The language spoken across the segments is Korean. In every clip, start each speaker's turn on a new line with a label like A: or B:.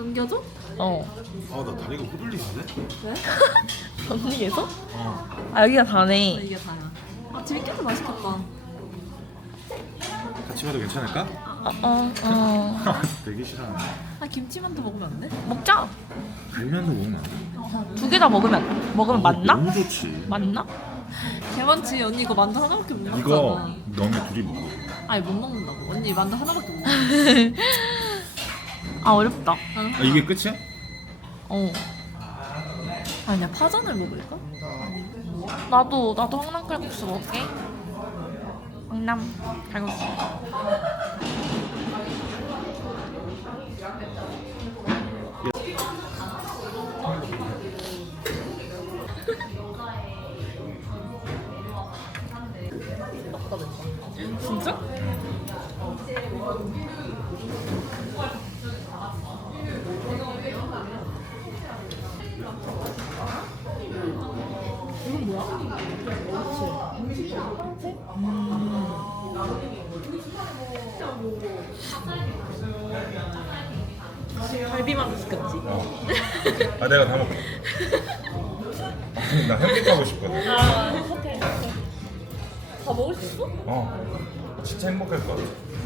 A: 넘겨줘?
B: 어.
C: 아, 나 다리가 후들리는데?
A: 왜?
B: 언니에서?
C: 어.
B: 아 여기가 다네.
A: 이게 다야. 아 들깨도 맛있겠다.
C: 같이 가도 괜찮을까? 되게 싫어하는데.
A: 아 김치만두 먹으면 안 돼?
B: 먹자.
C: 달면도 먹으면 안 돼?
B: 두 개 다 먹으면 맞나?
C: 너무 좋지.
B: 맞나?
A: 개만치 언니 이거 만두 하나밖에 못
C: 이거
A: 먹잖아.
C: 너네 둘이 먹어.
A: 아니 못 먹는다고. 언니 만두 하나밖에 못 먹어.
B: 아 어렵다.
C: 아, 이게 끝이야?
B: 어.
A: 아니야 파전을 먹을까?
B: 나도 황남 칼국수 먹을게. 황남 칼국수.
A: 진짜? 이건 뭐야? 갈비만 시켰지?
C: 어. 아, 내가 다 먹어. 아니, 나 행복하고 싶거든.
A: 아 행복해. 다 먹을 수 있어?
C: 어. 진짜 행복할 것 같아.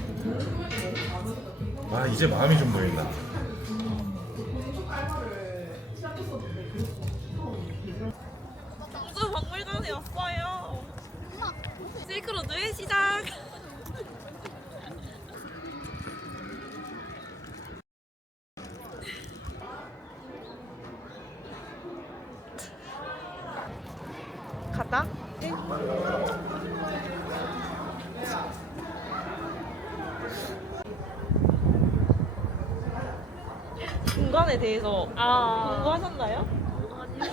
C: 아, 이제 마음이 좀 보인다.
B: 경주 박물관에 왔어요. 실크로드의 시작. 가다. 공간에 대해서 공부하셨나요?
A: 아니요.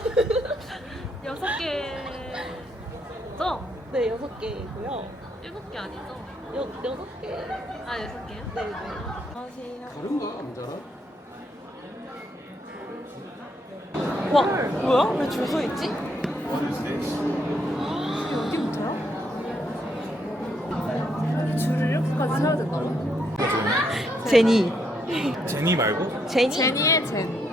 A: 6개죠?
B: 네, 6개이고요.
A: 7개 아니죠?
B: 6개.
A: 아 6개요?
B: 네, 네. 안녕하세요.
D: 다른 거야 남자랑?
B: 와, 뭐야? 왜 줄 서 있지?
C: What is this?
A: 여기부터요? 줄을 이렇게까지 서야 된다고?
B: 제니.
C: 제니 말고?
B: 제니?
A: 제니의 젠.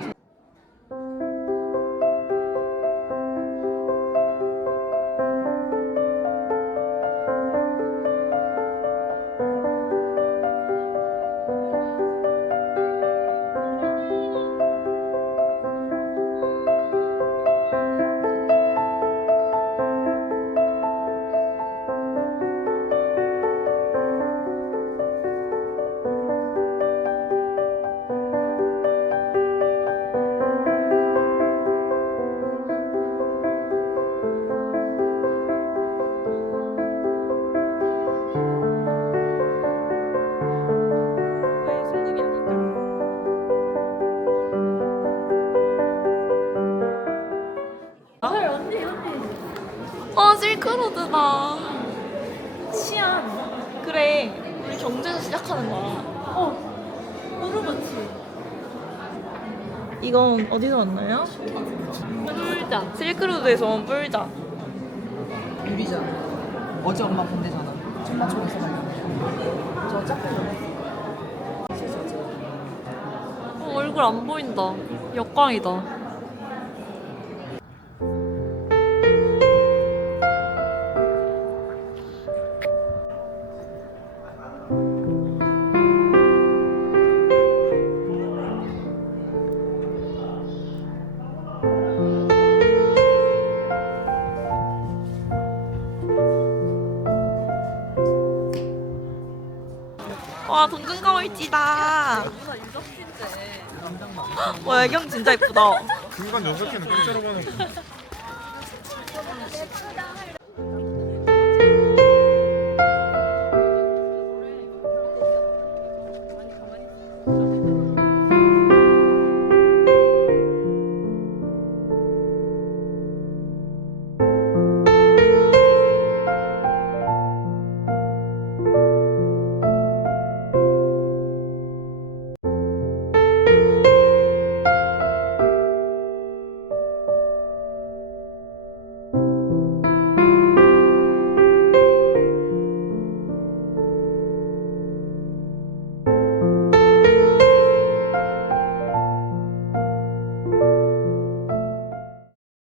B: 왜 순금이 아닐까? 실크로드다.
A: 치안.
B: 그래, 우리 경주에서 시작하는 거야.
A: 호르버치.
B: 이건 어디서 왔나요?
A: 뿔자.
B: 실크로드에서 온 뿔자.
E: 유리잖아. 어제 엄마 본대잖아. 전마총에서 말이야. 저 짝꿍.
A: 얼굴 안 보인다. 역광이다.
B: 와, 동근거울지다.
A: 누나 유적지인데.
B: 와, 야경 진짜 예쁘다.
C: 중간 6개는 공짜로 가는 거.